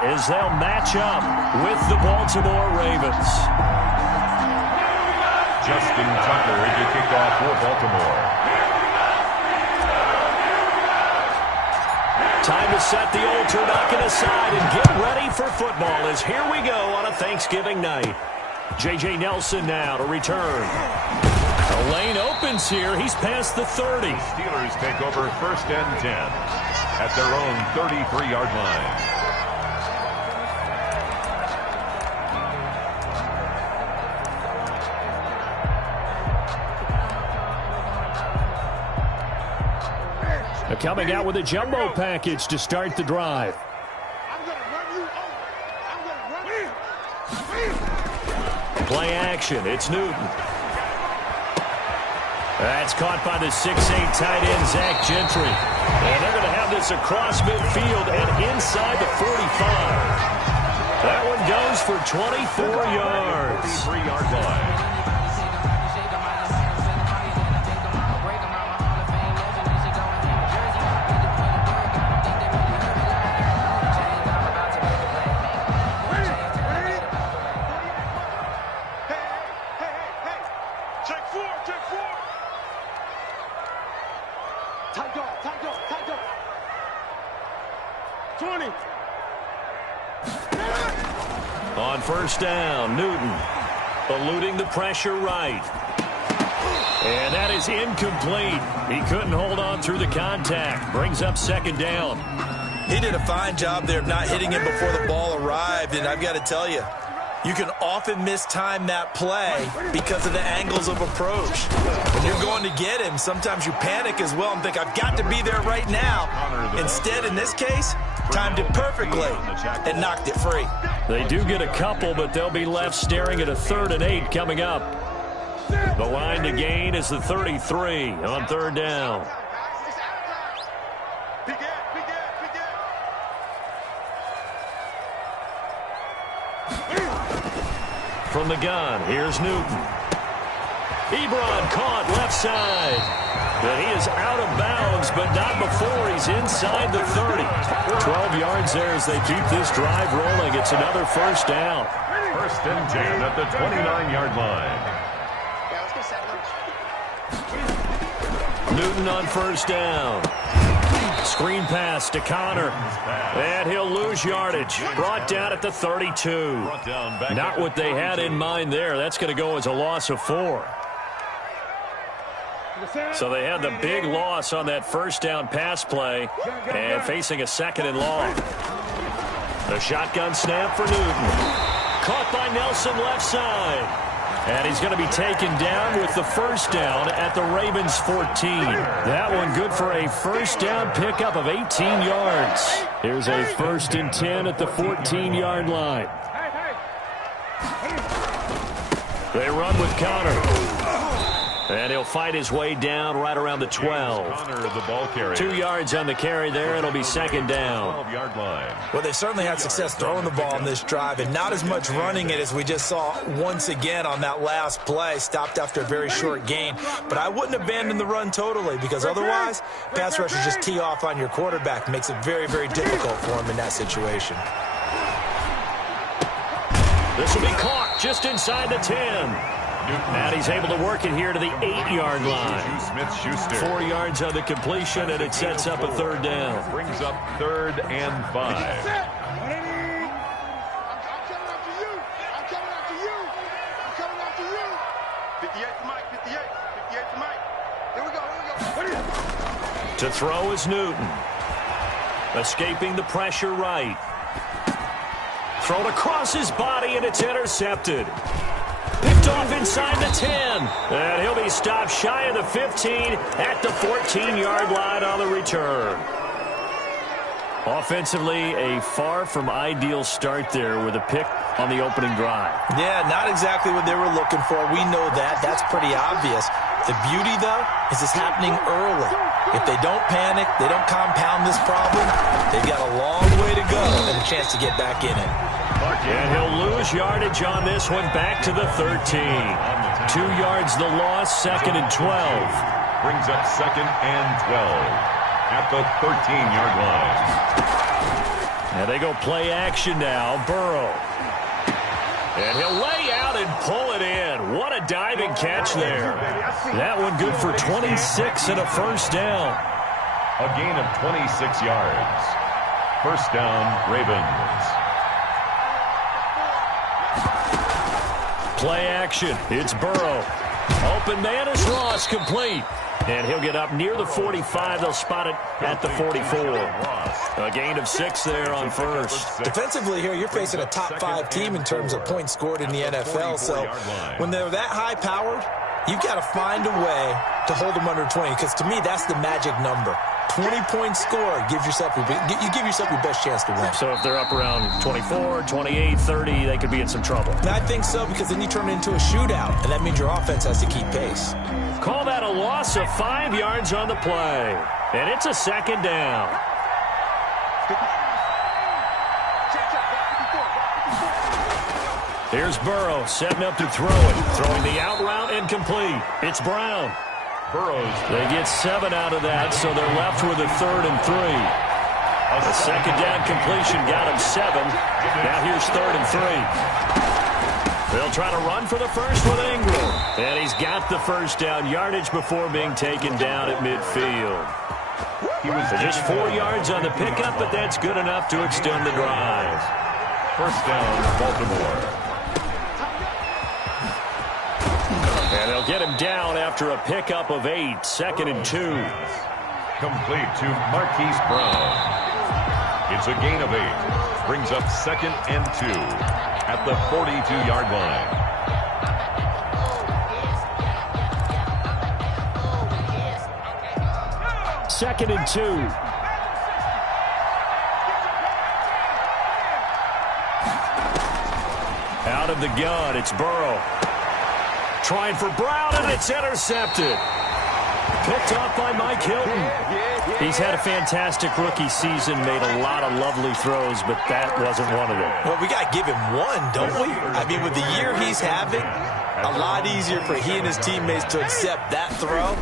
as they'll match up with the Baltimore Ravens. Justin Tucker is your kickoff for Baltimore. Time to set the old turducken aside and get ready for football as here we go on a Thanksgiving night. J.J. Nelson now to return. The lane opens here. He's past the 30. Steelers take over 1st and 10 at their own 33-yard line. Coming out with a jumbo package to start the drive. Play action. It's Newton. That's caught by the 6'8 tight end, Zach Gentry. And they're going to have this across midfield and inside the 45. That one goes for 24 yards. 53-yard line. On 1st down, Newton eluding the pressure right. And that is incomplete. He couldn't hold on through the contact. Brings up 2nd down. He did a fine job there of not hitting him before the ball arrived. And I've got to tell you, you can often mistime that play because of the angles of approach. When you're going to get him, sometimes you panic as well and think, I've got to be there right now. Instead, in this case, timed it perfectly and knocked it free. They do get a couple, but they'll be left staring at a 3rd and 8 coming up. The line to gain is the 33 on 3rd down. From the gun, here's Newton. Ebron caught left side. But he is out of bounds, but not before he's inside the 30. 12 yards there as they keep this drive rolling. It's another 1st down. 1st and 10 at the 29-yard line. Newton on 1st down. Screen pass to Connor. And he'll lose yardage. Brought down at the 32. Not what they had in mind there. That's going to go as a loss of 4. So they had the big loss on that 1st down pass play and facing a 2nd and long. The shotgun snap for Newton. Caught by Nelson left side. And he's going to be taken down with the 1st down at the Ravens 14. That one good for a 1st down pickup of 18 yards. Here's a 1st and 10 at the 14-yard line. They run with Connor. And he'll fight his way down right around the 12. Connor, the ball carrier. 2 yards on the carry there. It'll be 2nd down. 12-yard line. Well, they certainly had success throwing the ball on this drive and not as much running it as we just saw once again on that last play. Stopped after a very short gain. But I wouldn't abandon the run totally because otherwise, pass rushers just tee off on your quarterback. Makes it very, very difficult for him in that situation. This will be caught just inside the 10. And he's able to work it here to the 8-yard line. Smith-Schuster. 4 yards on the completion, and it sets up a 3rd down. Brings up 3rd and 5. To throw is Newton. Escaping the pressure right. Thrown across his body, and it's intercepted. Picked off inside the 10. And he'll be stopped shy of the 15 at the 14-yard line on the return. Offensively, a far from ideal start there with a pick on the opening drive. Yeah, not exactly what they were looking for. We know that. That's pretty obvious. The beauty, though, is it's happening early. If they don't panic, they don't compound this problem, they've got a long way to go and a chance to get back in it. And he'll lose yardage on this one back to the 13. 2 yards the loss, 2nd and 12. Brings up 2nd and 12 at the 13-yard line. And they go play action now. Burrow. And he'll lay out and pull it in. What a diving catch there. That one good for 26 and a first down. A gain of 26 yards. First down, Ravens. Play action. It's Burrow. Open man is Ross, complete. And he'll get up near the 45. They'll spot it at the 44. A gain of 6 there on first. Defensively here, you're facing a top 5 team in terms of points scored in the NFL. So when they're that high-powered, you've got to find a way to hold them under 20. Because to me, that's the magic number. 20-point score gives yourself you give yourself your best chance to win. So if they're up around 24, 28, 30, they could be in some trouble. And I think so, because then you turn it into a shootout, and that means your offense has to keep pace. Call that a loss of 5 yards on the play. And it's a second down. Here's Burrow setting up to throw it. Throwing the out route incomplete. It's Brown. Burrows. They get 7 out of that, so they're left with a 3rd and 3. A second down completion got him 7. Now here's 3rd and 3. They'll try to run for the first with Ingram. And he's got the first down yardage before being taken down at midfield. He was just 4 yards on the pickup, but that's good enough to extend the drive. First down, Baltimore. And they'll get him down after a pickup of 8. 2nd and 2. Complete to Marquise Brown. It's a gain of 8. Brings up 2nd and 2 at the 42-yard line. Second and 2. Out of the gun, it's Burrow. Trying for Brown, and it's intercepted. Picked off by Mike Hilton. He's had a fantastic rookie season, made a lot of lovely throws, but that wasn't one of them. Well, we got to give him one, don't we? I mean, with the year he's having, a lot easier for he and his teammates to accept that throw,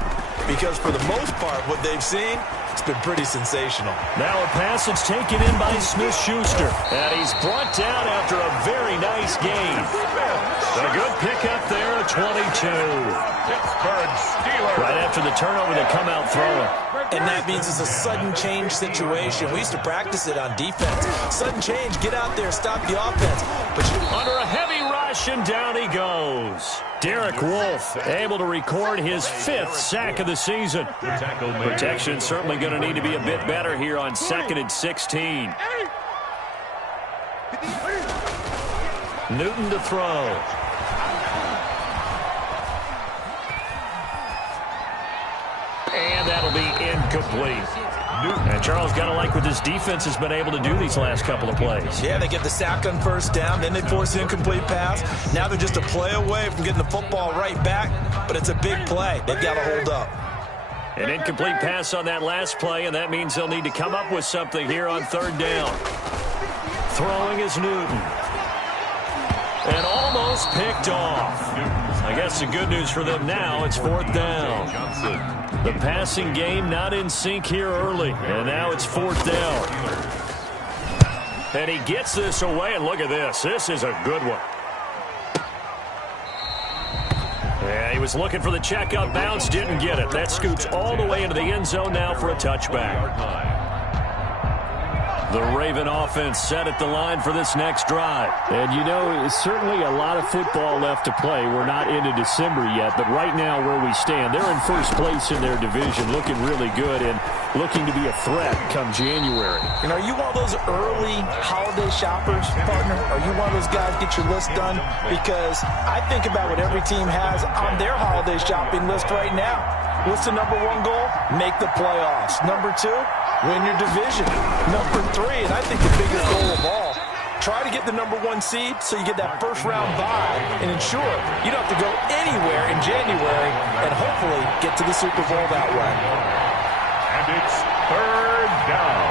because for the most part, what they've seen, it's been pretty sensational. Now a pass that's taken in by Smith-Schuster. And he's brought down after a very nice game. A good pickup there at 22. Pittsburgh Steelers. Right after the turnover, they come out throwing. And that means it's a sudden change situation. We used to practice it on defense. Sudden change, get out there, stop the offense. But under a heavy rush, and down he goes. Derek Wolfe able to record his 5th sack of the season. Protection certainly going to need to be a bit better here on 2nd and 16. Newton to throw. And that'll be incomplete. And Charles, got to like what this defense has been able to do these last couple of plays. Yeah, they get the sack on first down, then they force the incomplete pass. Now they're just a play away from getting the football right back, but it's a big play. They've got to hold up. An incomplete pass on that last play, and that means they'll need to come up with something here on 3rd down. Throwing is Newton. And almost picked off. I guess the good news for them now, it's 4th down. The passing game not in sync here early, and now it's 4th down. And he gets this away, and look at this. This is a good one. Yeah, he was looking for the check-up bounce, didn't get it. That scoots all the way into the end zone now for a touchback. The Raven offense set at the line for this next drive. And, you know, it's certainly a lot of football left to play. We're not into December yet, but right now where we stand, they're in first place in their division, looking really good and looking to be a threat come January. And are you one of those early holiday shoppers, partner? Are you one of those guys get your list done? Because I think about what every team has on their holiday shopping list right now. What's the number 1 goal? Make the playoffs. Number 2? Win your division. Number 3, and I think the bigger goal of all, try to get the number 1 seed so you get that first-round bye and ensure you don't have to go anywhere in January and hopefully get to the Super Bowl that way. And it's 3rd down.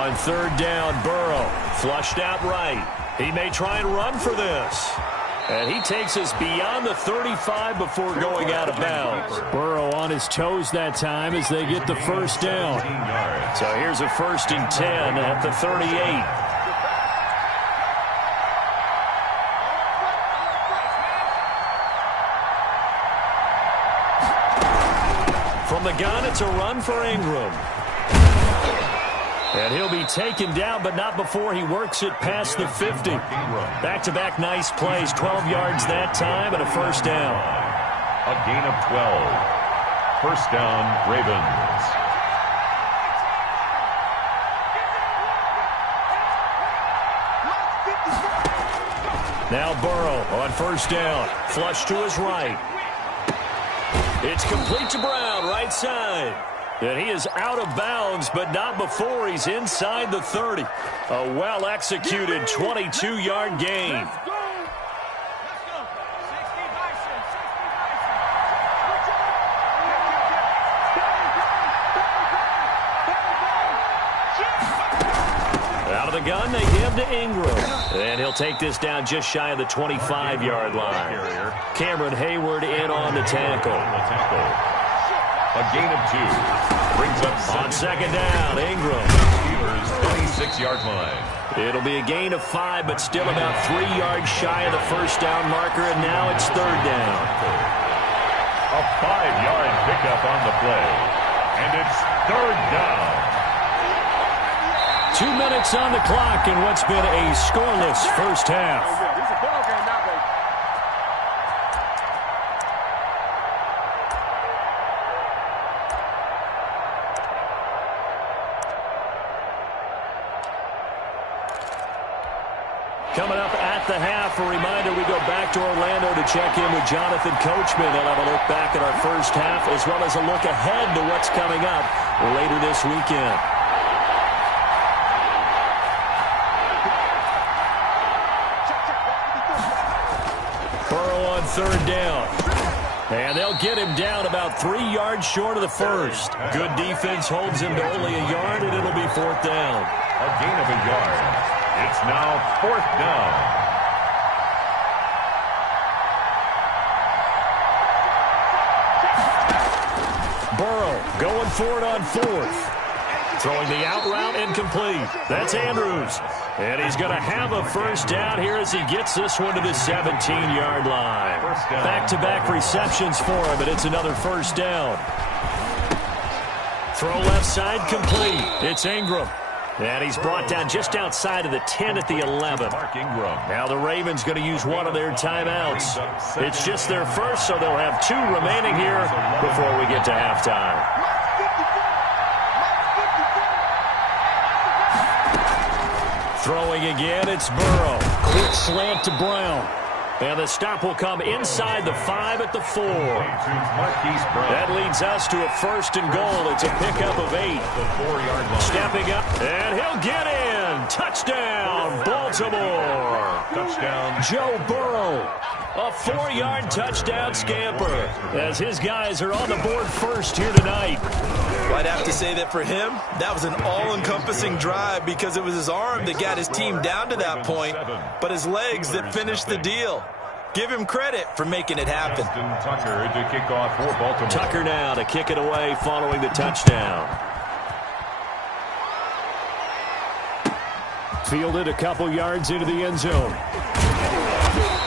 On 3rd down, Burrow flushed out right. He may try and run for this. And he takes us beyond the 35 before going out of bounds. Burrow on his toes that time as they get the first down. So here's a 1st and 10 at the 38. From the gun, it's a run for Ingram. And he'll be taken down, but not before he works it past the 50. Back-to-back nice plays, 12 yards that time, and a first down. A gain of 12. First down, Ravens. Now Burrow on first down. Flush to his right. It's complete to Brown, right side. And he is out of bounds, but not before he's inside the 30. A well-executed 22-yard gain. Out of the gun, they give to Ingram. And he'll take this down just shy of the 25-yard line. Cameron Hayward in on the tackle. A gain of 2. Brings up on second down, Ingram. Steelers' 26-yard line. It'll be a gain of 5, but still about 3 yards shy of the first down marker, and now it's third down. A 5-yard pickup on the play. And it's third down. 2 minutes on the clock in what's been a scoreless first half. Coming up at the half, a reminder, we go back to Orlando to check in with Jonathan Coachman. He'll have a look back at our first half as well as a look ahead to what's coming up later this weekend. Burrow on third down. And they'll get him down about 3 yards short of the first. Good defense holds him to only a yard, and it'll be fourth down. A gain of a yard. It's now fourth down. Burrow going for it on fourth. Throwing the out route incomplete. That's Andrews. And he's going to have a first down here as he gets this one to the 17-yard line. Back-to-back receptions for him, and it's another first down. Throw left side complete. It's Ingram. And he's brought down just outside of the 10 at the 11. Now the Ravens going to use one of their timeouts. It's just their first, so they'll have 2 remaining here before we get to halftime. Throwing again, it's Burrow. Quick slant to Brown. And the stop will come inside the 5 at the 4. That leads us to a first and goal. It's a pickup of 8. Stepping up, and he'll get in. Touchdown, Baltimore. Touchdown, Joe Burrow. A 4-yard touchdown scamper as his guys are on the board first here tonight. Well, I'd have to say that for him, that was an all-encompassing drive because it was his arm that got his team down to that point, but his legs that finished the deal. Give him credit for making it happen. Tucker to kick off for Baltimore. Tucker now to kick it away following the touchdown. Fielded a couple yards into the end zone.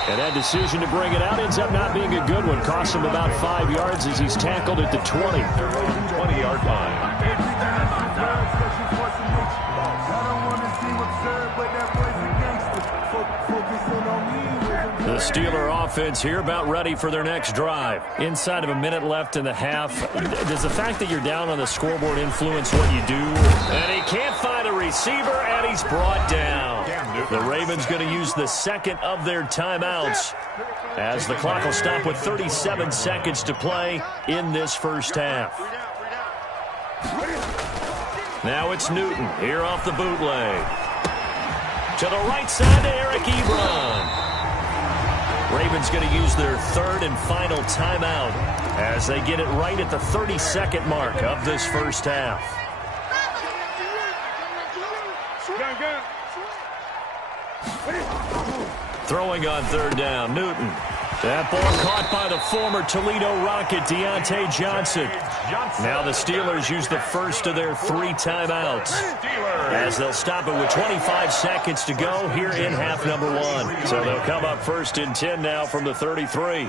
And that decision to bring it out ends up not being a good one. Costs him about 5 yards as he's tackled at the 20. 20-yard line. The Steeler offense here about ready for their next drive. Inside of a minute left in the half. Does the fact that you're down on the scoreboard influence what you do? And he can't find a receiver, and he's brought down. The Ravens going to use the second of their timeouts as the clock will stop with 37 seconds to play in this first half. Now it's Newton here off the bootleg. To the right side to Eric Ebron. Ravens going to use their third and final timeout as they get it right at the 32nd mark of this first half. Throwing on third down, Newton. That ball caught by the former Toledo Rocket, Deontay Johnson. Now the Steelers use the first of their 3 timeouts, as they'll stop it with 25 seconds to go here in half number 1. So they'll come up first and 10 now from the 33.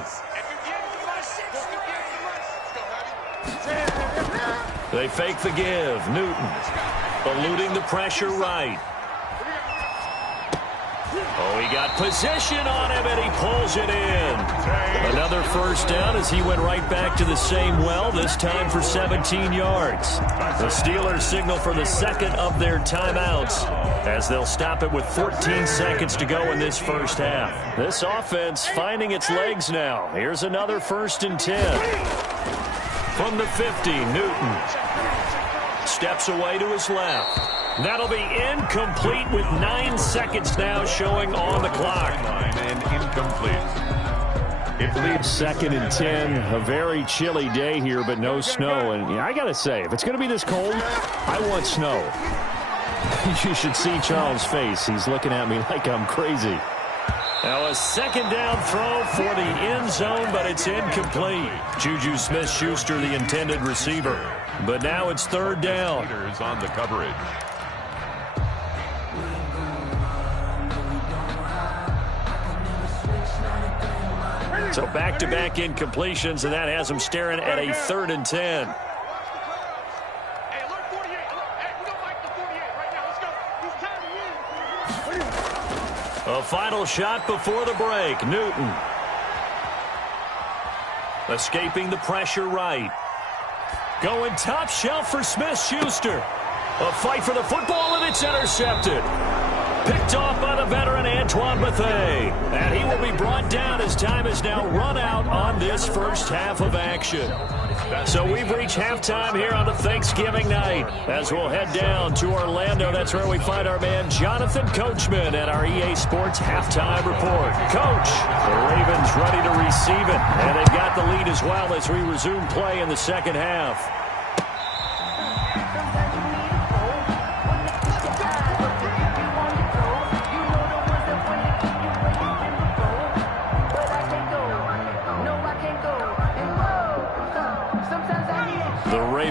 They fake the give. Newton eluding the pressure right. Oh, he got position on him, and he pulls it in. Another first down as he went right back to the same well, this time for 17 yards. The Steelers signal for the second of their timeouts, as they'll stop it with 14 seconds to go in this first half. This offense finding its legs now. Here's another first and 10. From the 50, Newton steps away to his left. That'll be incomplete with 9 seconds now showing on the clock. And incomplete. It leaves second and 10. A very chilly day here, but no snow. And I got to say, if it's going to be this cold, I want snow. You should see Charles' face. He's looking at me like I'm crazy. Now a second down throw for the end zone, but it's incomplete. Juju Smith-Schuster, the intended receiver. But now it's third down. On the coverage. So back-to-back incompletions, and that has them staring at a 3rd and 10. A final shot before the break. Newton escaping the pressure right. Going top shelf for Smith-Schuster. A fight for the football, and it's intercepted. Picked off by the veteran Antoine Bethea. And he will be brought down as time has now run out on this first half of action. So we've reached halftime here on a Thanksgiving night, as we'll head down to Orlando. That's where we find our man Jonathan Coachman at our EA Sports Halftime Report. Coach, the Ravens ready to receive it, and they've got the lead as well as we resume play in the second half.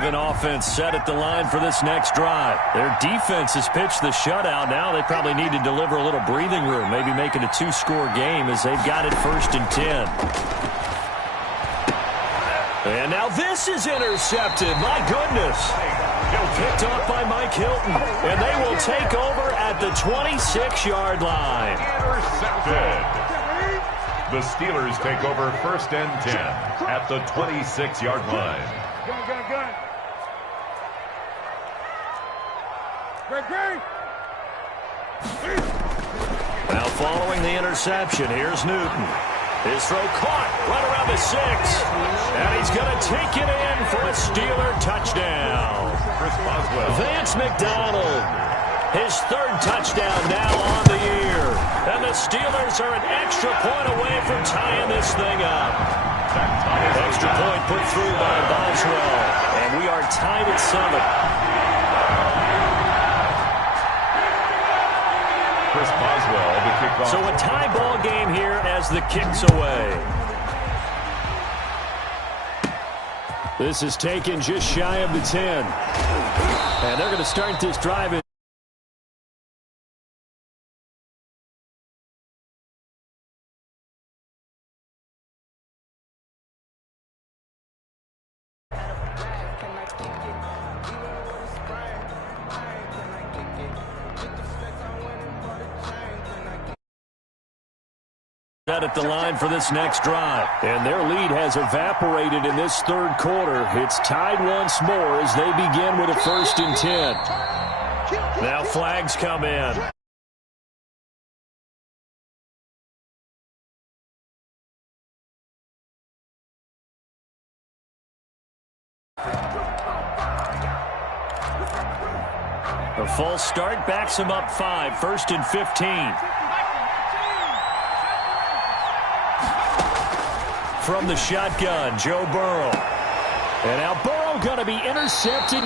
Offense set at the line for this next drive. Their defense has pitched the shutout. Now they probably need to deliver a little breathing room, maybe make it a 2-score game as they've got it first and 10. And now this is intercepted. My goodness. Picked off by Mike Hilton. And they will take over at the 26-yard line. Intercepted. The Steelers take over first and 10 at the 26-yard line. Gun. Now following the interception, here's Newton. His throw caught right around the 6. And he's going to take it in for a Steeler touchdown. Chris Boswell. Vance McDonald, his 3rd touchdown now on the year. And the Steelers are an extra point away from tying this thing up. Extra point put through by Boswell. And we are tied at 7. Chris Boswell, the kickoff. So a tie ball game here as the kick's away. This is taken just shy of the 10. And they're going to start this drive in. At the line for this next drive. And their lead has evaporated in this 3rd quarter. It's tied once more as they begin with a first and 10. Now flags come in. A false start backs him up 5, first and 15. From the shotgun, Joe Burrow. And now Burrow going to be intercepted.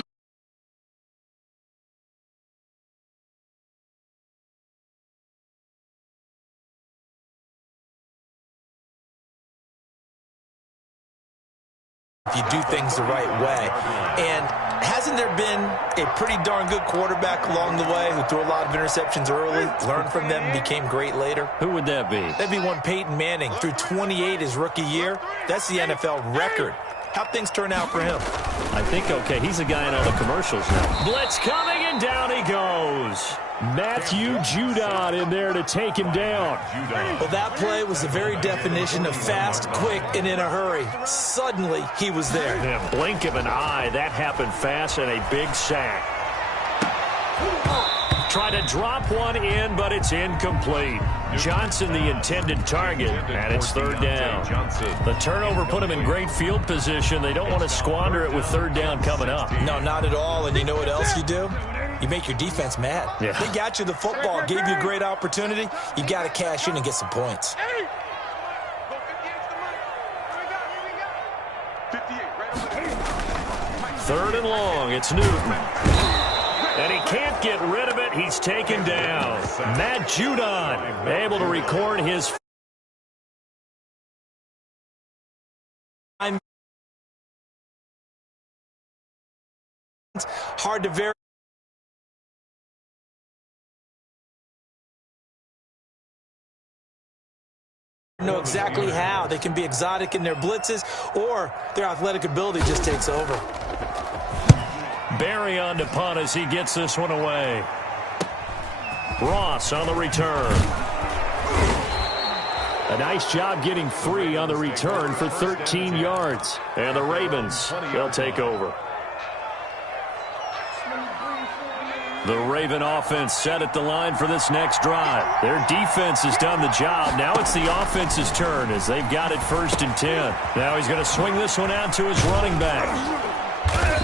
if you do things the right way. And hasn't there been a pretty darn good quarterback along the way who threw a lot of interceptions early, learned from them, and became great later? Who would that be? That'd be one Peyton Manning. Threw 28 his rookie year. That's the NFL record. How'd things turn out for him? I think okay. He's a guy in all the commercials now. Blitz coming, and down he goes. Matthew Judon in there to take him down. Well, that play was the very definition of fast, quick, and in a hurry. Suddenly, he was there. Yeah, blink of an eye. That happened fast, and a big sack. Try to drop one in, but it's incomplete. Johnson, the intended target, and it's third down. The turnover put him in great field position. They don't want to squander it with third down coming up. No, not at all. And you know what else you do? You make your defense mad. Yeah. They got you the football, gave you a great opportunity. You got to cash in and get some points. Third and long, it's Newton. And he can't get rid of it. He's taken down. Matt Judon able to record his hard to vary. Know exactly how. They can be exotic in their blitzes, or their athletic ability just takes over. Barry on to punt as he gets this one away. Ross on the return. A nice job getting free on the return for 13 yards. And the Ravens, they'll take over. The Raven offense set at the line for this next drive. Their defense has done the job. Now it's the offense's turn as they've got it 1st and 10. Now he's going to swing this one out to his running back.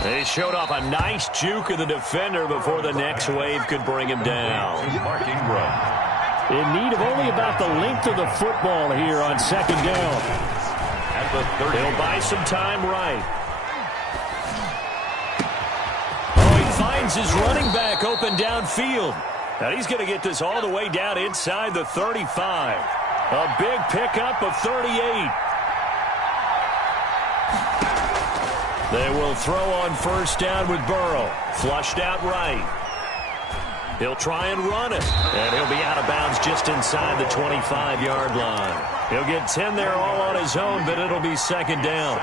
They showed off a nice juke of the defender before the next wave could bring him down. In need of only about the length of the football here on 2nd down. They'll buy some time right. Oh, he finds his running back open downfield. Now he's going to get this all the way down inside the 35. A big pickup of 38. They will throw on 1st down with Burrow. Flushed out right. He'll try and run it. And he'll be out of bounds just inside the 25-yard line. He'll get 10 there all on his own, but it'll be 2nd down.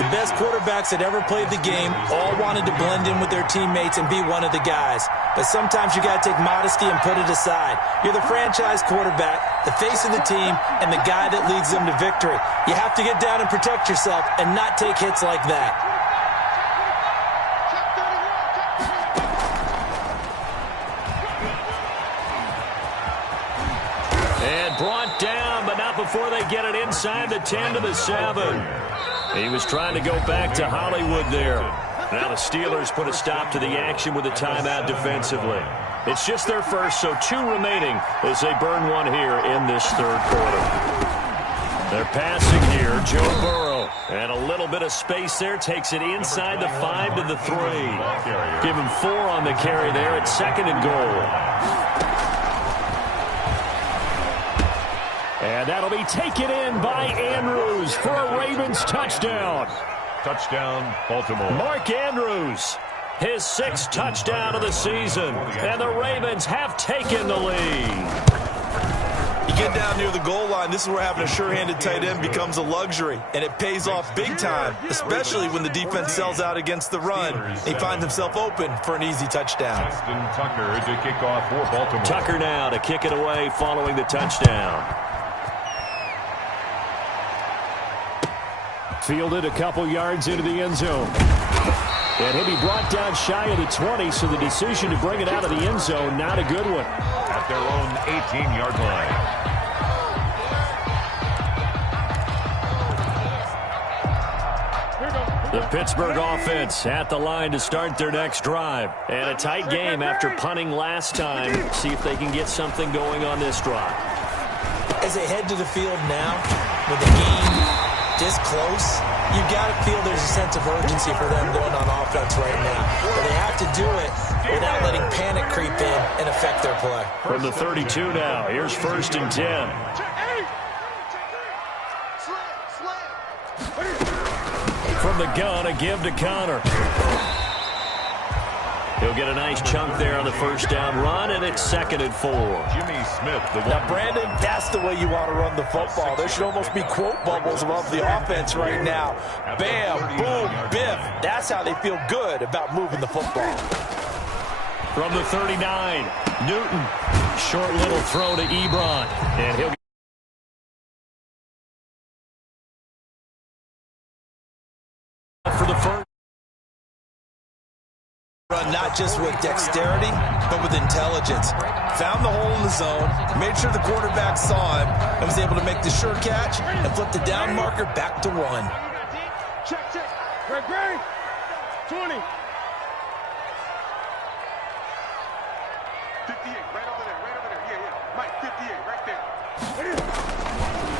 The best quarterbacks that ever played the game all wanted to blend in with their teammates and be one of the guys. But sometimes you got to take modesty and put it aside. You're the franchise quarterback, the face of the team, and the guy that leads them to victory. You have to get down and protect yourself and not take hits like that. Brought down, but not before they get it inside the 10 to the 7. He was trying to go back to Hollywood there. Now the Steelers put a stop to the action with a timeout defensively. It's just their first, so 2 remaining as they burn one here in this 3rd quarter. They're passing here, Joe Burrow. And a little bit of space there, takes it inside the 5 to the 3. Give him 4 on the carry there at 2nd and goal. And that'll be taken in by Andrews for a Ravens touchdown. Touchdown, Baltimore. Mark Andrews, his 6th touchdown of the season. And the Ravens have taken the lead. You get down near the goal line, this is where having a sure-handed tight end becomes a luxury. And it pays off big time, especially when the defense sells out against the run. He finds himself open for an easy touchdown. Justin Tucker to kick off for Baltimore. Tucker now to kick it away following the touchdown. Fielded a couple yards into the end zone. And he'll be brought down shy of the 20, so the decision to bring it out of the end zone, not a good one. At their own 18-yard line. The Pittsburgh offense at the line to start their next drive. And a tight game after punting last time. See if they can get something going on this drive. As they head to the field now, with the game this close, you've got to feel there's a sense of urgency for them going on offense right now. But they have to do it without letting panic creep in and affect their play. From the 32 now, here's 1st and 10. from the gun, a give to Connor. He'll get a nice chunk there on the first down run, and it's 2nd and 4. Jimmy Smith, Now, Brandon, that's the way you want to run the football. There should almost be quote bubbles above the offense right now. Bam, boom, biff. That's how they feel good about moving the football. From the 39, Newton. Short little throw to Ebron, and he'll for the first. Run not just with dexterity, but with intelligence. Found the hole in the zone, made sure the quarterback saw him, and was able to make the sure catch and flip the down marker back to 1. Check. Great. 20. 58, right over there. Yeah. Mike, 58, right there.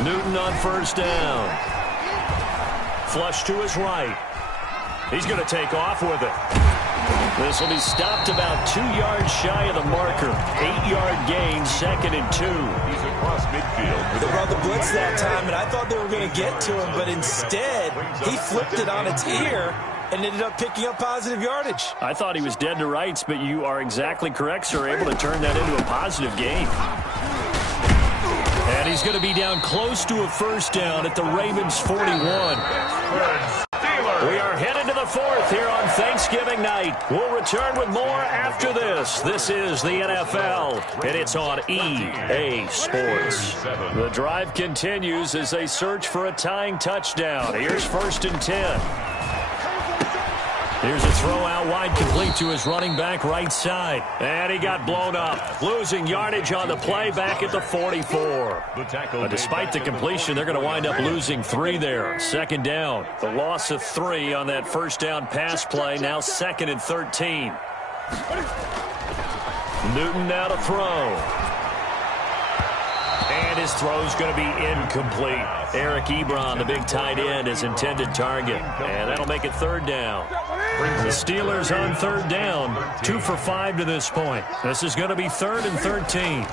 Newton on first down. Flush to his right. He's going to take off with it. This will be stopped about 2 yards shy of the marker. 8-yard gain, 2nd and 2. He's across midfield. They brought the blitz that time, and I thought they were going to get to him, but instead, he flipped it on its ear and ended up picking up positive yardage. I thought he was dead to rights, but you are exactly correct, sir. Able to turn that into a positive gain. And he's going to be down close to a first down at the Ravens' 41. We are headed to the 4th here on Thanksgiving night. We'll return with more after this. This is the NFL, and it's on EA Sports. The drive continues as they search for a tying touchdown. Here's 1st and 10. Here's a throw out wide, complete to his running back right side. And he got blown up. Losing yardage on the play back at the 44. But despite the completion, they're going to wind up losing 3 there. 2nd down. The loss of 3 on that first down pass play. Now 2nd and 13. Newton now to throw. And his throw's going to be incomplete. Eric Ebron, the big tight end, his intended target. And that'll make it 3rd down. The Steelers on 3rd down. 2 for 5 to this point. This is going to be 3rd and 13.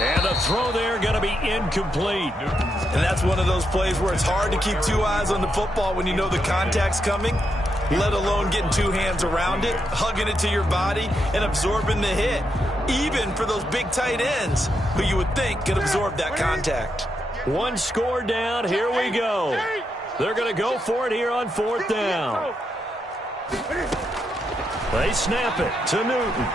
And the throw there going to be incomplete. And that's one of those plays where it's hard to keep 2 eyes on the football when you know the contact's coming, let alone getting 2 hands around it, hugging it to your body, and absorbing the hit. Even for those big tight ends who you would think could absorb that contact. 1 score down. Here we go. They're going to go for it here on 4th down. They snap it to Newton.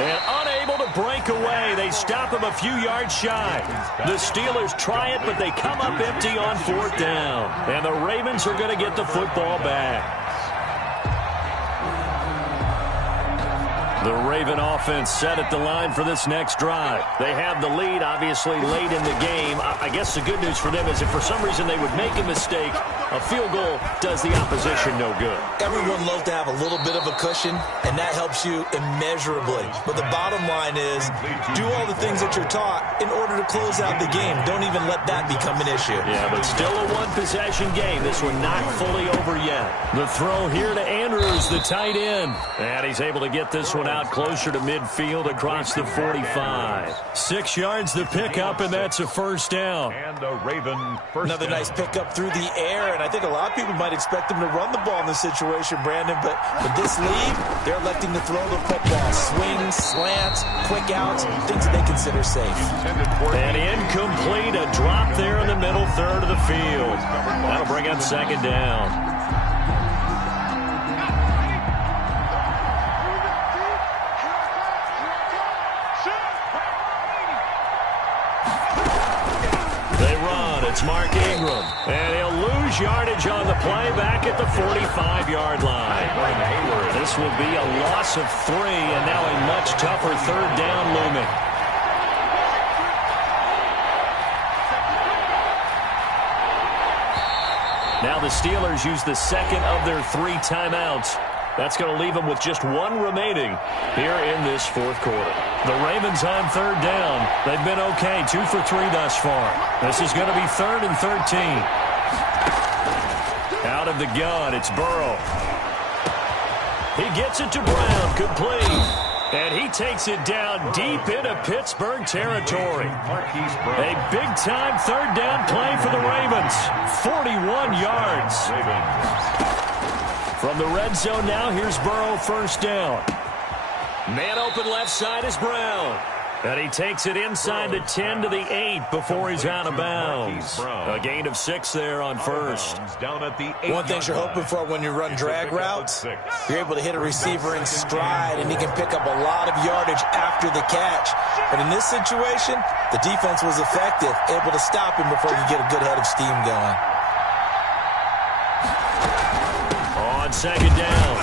And unable to break away. They stop him a few yards shy. The Steelers try it, but they come up empty on 4th down. And the Ravens are going to get the football back. The Raven offense set at the line for this next drive. They have the lead, obviously, late in the game. I guess the good news for them is if for some reason they would make a mistake, a field goal does the opposition no good. Everyone loves to have a little bit of a cushion, and that helps you immeasurably. But the bottom line is do all the things that you're taught in order to close out the game. Don't even let that become an issue. Yeah, but still a one-possession game. This one not fully over yet. The throw here to Andrews, the tight end. And he's able to get this one out closer to midfield across the 45. 6 yards to pick up, and that's a first down. And a Raven first Another down. nice pick up through the air, and I think a lot of people might expect him to run the ball in this situation, Brandon, but with this lead, they're electing to throw the football. Swings, slants, quick outs, things that they consider safe. And incomplete, a drop there in the middle third of the field. That'll bring up 2nd down. It's Mark Ingram, and he'll lose yardage on the play back at the 45-yard line. This will be a loss of 3, and now a much tougher 3rd down looming. Now the Steelers use the 2nd of their 3 timeouts. That's going to leave them with just 1 remaining here in this 4th quarter. The Ravens on 3rd down. They've been okay, 2 for 3 thus far. This is going to be 3rd and 13. Out of the gun, it's Burrow. He gets it to Brown, complete. And he takes it down deep into Pittsburgh territory. A big-time third down play for the Ravens. 41 yards. From the red zone now, here's Burrow, first down. Man open left side is Brown. And he takes it inside the 10 to the 8 before he's out of bounds. A gain of 6 there on first. One thing you're hoping for when you run drag routes, you're able to hit a receiver in stride, and he can pick up a lot of yardage after the catch. But in this situation, the defense was effective, able to stop him before he could get a good head of steam going. On second down,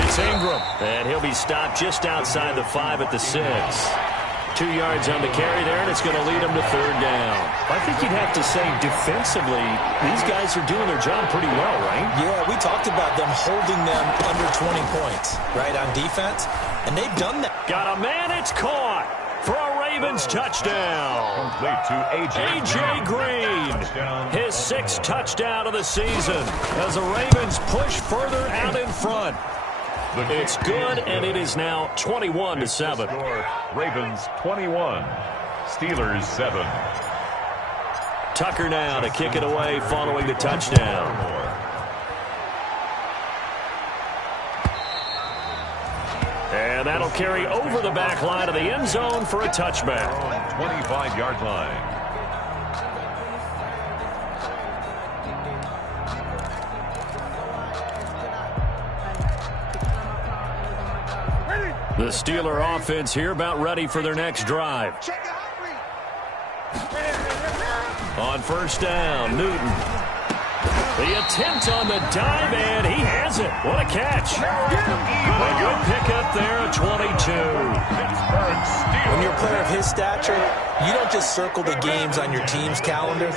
it's Ingram. And he'll be stopped just outside the 5 at the 6. 2 yards on the carry there, and it's going to lead him to third down. I think you'd have to say defensively, these guys are doing their job pretty well, right? Yeah, we talked about them holding them under 20 points, right, on defense, and they've done that. Got a man, it's caught for a Ravens touchdown. Complete to A.J. Green, his 6th touchdown of the season as the Ravens push further out in front. It's good, and it is now 21-7. Ravens 21, Steelers 7. Tucker now to kick it away following the touchdown. And that'll carry over the back line of the end zone for a touchback. 25-yard line. The Steeler offense here about ready for their next drive. On first down, Newton. The attempt on the dive, and he has it. What a catch. A good pickup there at 22. When you're a player of his stature, you don't just circle the games on your team's calendar.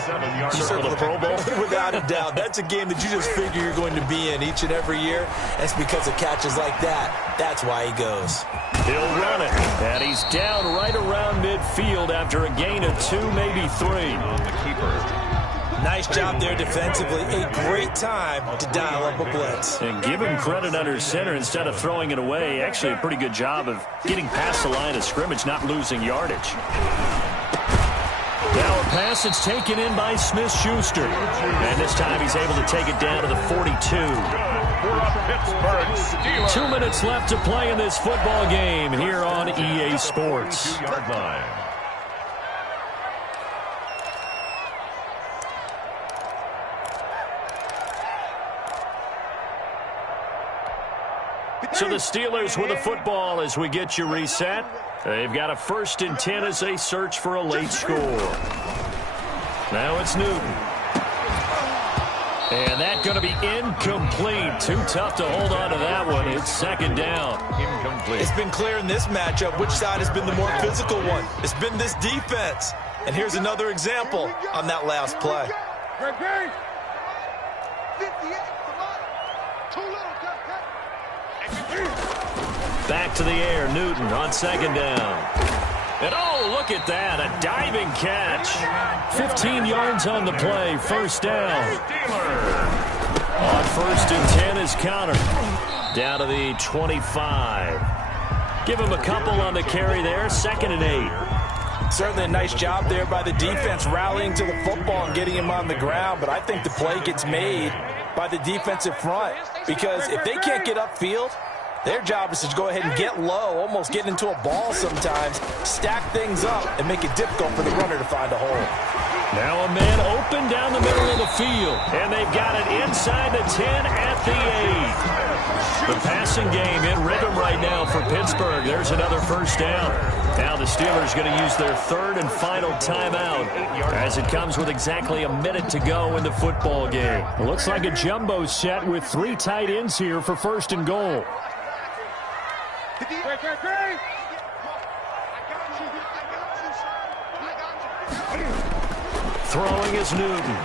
You circle the Pro Bowl. Without a doubt. That's a game that you just figure you're going to be in each and every year. That's because of catches like that. That's why he goes. He'll run it. And he's down right around midfield after a gain of 2, maybe 3. On the keeper. Nice job there defensively. A great time to dial up a blitz. And give him credit under center instead of throwing it away. Actually, a pretty good job of getting past the line of scrimmage, not losing yardage. Now a pass that's taken in by Smith-Schuster. And this time he's able to take it down to the 42. 2 minutes left to play in this football game here on EA Sports. So the Steelers with the football as we get you reset. They've got a 1st and 10 as they search for a late score. Now it's Newton. And that's going to be incomplete. Too tough to hold on to that one. It's second down. Incomplete. It's been clear in this matchup which side has been the more physical one. It's been this defense. And here's another example on that last play. Back to the air, Newton on second down. And oh, look at that, a diving catch. 15 yards on the play, first down. On 1st and 10 is Counter. Down to the 25. Give him a couple on the carry there, 2nd and 8. Certainly a nice job there by the defense rallying to the football and getting him on the ground, but I think the play gets made by the defensive front because if they can't get upfield, their job is to go ahead and get low, almost get into a ball sometimes, stack things up, and make it difficult for the runner to find a hole. Now a man open down the middle of the field, and they've got it inside the 10 at the 8. The passing game in rhythm right now for Pittsburgh. There's another first down. Now the Steelers going to use their 3rd and final timeout as it comes with exactly a minute to go in the football game. It looks like a jumbo set with 3 tight ends here for 1st and goal. Throwing is Newton.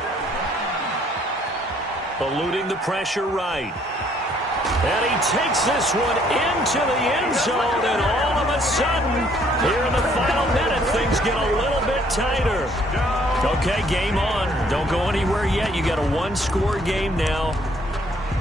Eluding the pressure right. And he takes this one into the end zone, and all of a sudden, here in the final minute, things get a little bit tighter. Okay, game on. Don't go anywhere yet. You got a 1-score game now.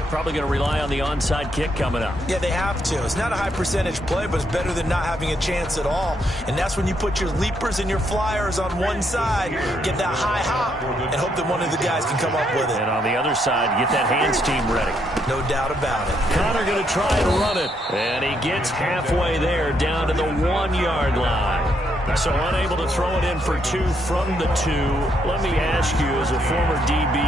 Probably going to rely on the onside kick coming up. Yeah, they have to. It's not a high percentage play, but it's better than not having a chance at all. And that's when you put your leapers and your flyers on one side, get that high hop, and hope that one of the guys can come up with it. And on the other side, get that hands team ready. No doubt about it. Connor going to try and run it. And he gets halfway there, down to the 1-yard line. So unable to throw it in for 2 from the 2. Let me ask you, as a former DB,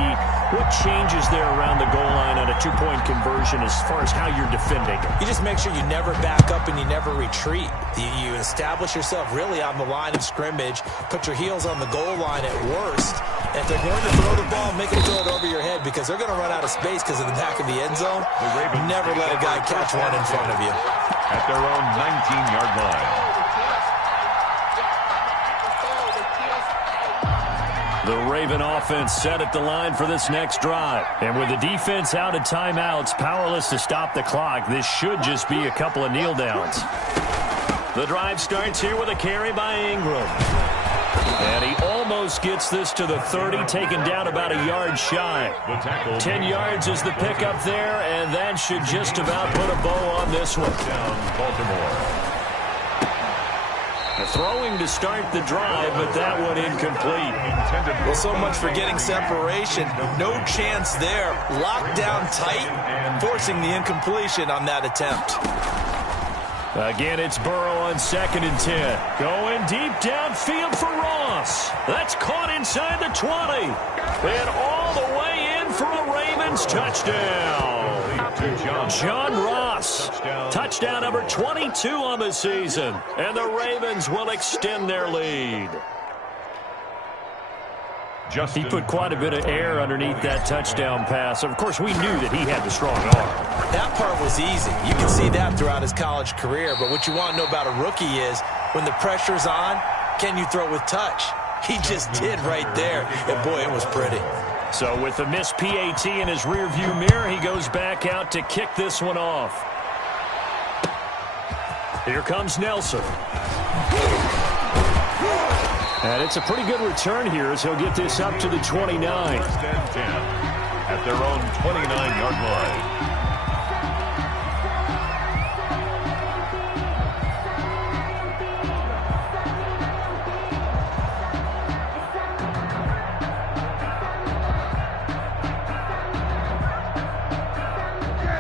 what changes there around the goal line on a 2-point conversion as far as how you're defending? You just make sure you never back up and you never retreat. You establish yourself really on the line of scrimmage, put your heels on the goal line at worst. And if they're going to throw the ball, make them throw it over your head because they're going to run out of space because of the back of the end zone. Never let a guy catch one in front of you. At their own 19-yard line. The Raven offense set at the line for this next drive. And with the defense out of timeouts, powerless to stop the clock, this should just be a couple of kneel downs. The drive starts here with a carry by Ingram. And he almost gets this to the 30, taken down about a yard shy. 10 yards is the pickup there, and that should just about put a bow on this one. Down Baltimore. Throwing to start the drive, but that one incomplete. Well, so much for getting separation. No chance there. Locked down tight, forcing the incompletion on that attempt. Again, it's Burrow on 2nd and 10. Going deep downfield for Ross. That's caught inside the 20. And all the way in for a Ravens touchdown. John Ross. Touchdown number 22 on the season. And the Ravens will extend their lead. He put quite a bit of air underneath that touchdown pass. Of course, we knew that he had the strong arm. That part was easy. You can see that throughout his college career. But what you want to know about a rookie is when the pressure's on, can you throw with touch? He just did right there. And, boy, it was pretty. So with the missed PAT in his rearview mirror, he goes back out to kick this one off. Here comes Nelson. And it's a pretty good return here as he'll get this up to the 29. At their own 29-yard line.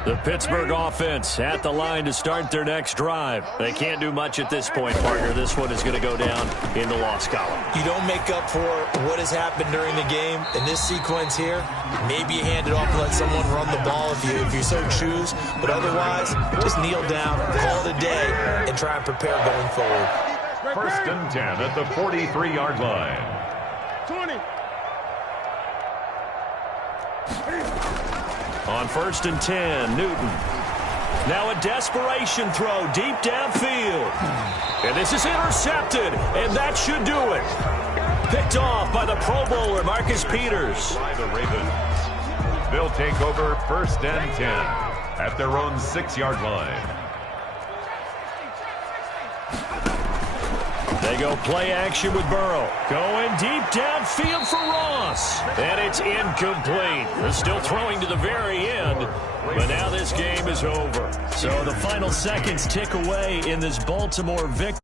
The Pittsburgh offense at the line to start their next drive. They can't do much at this point, partner. This one is going to go down in the loss column. You don't make up for what has happened during the game. In this sequence here, maybe you hand it off and let someone run the ball if you so choose. But otherwise, just kneel down, call it a day, and try and prepare going forward. 1st and 10 at the 43-yard line. 20. On 1st and 10, Newton. Now a desperation throw deep downfield. And this is intercepted, and that should do it. Picked off by the Pro Bowler, Marcus Peters. By the Ravens. They'll take over 1st and 10 at their own 6-yard line. They go play action with Burrow. Going deep downfield for Ross. And it's incomplete. They're still throwing to the very end. But now this game is over. So the final seconds tick away in this Baltimore victory.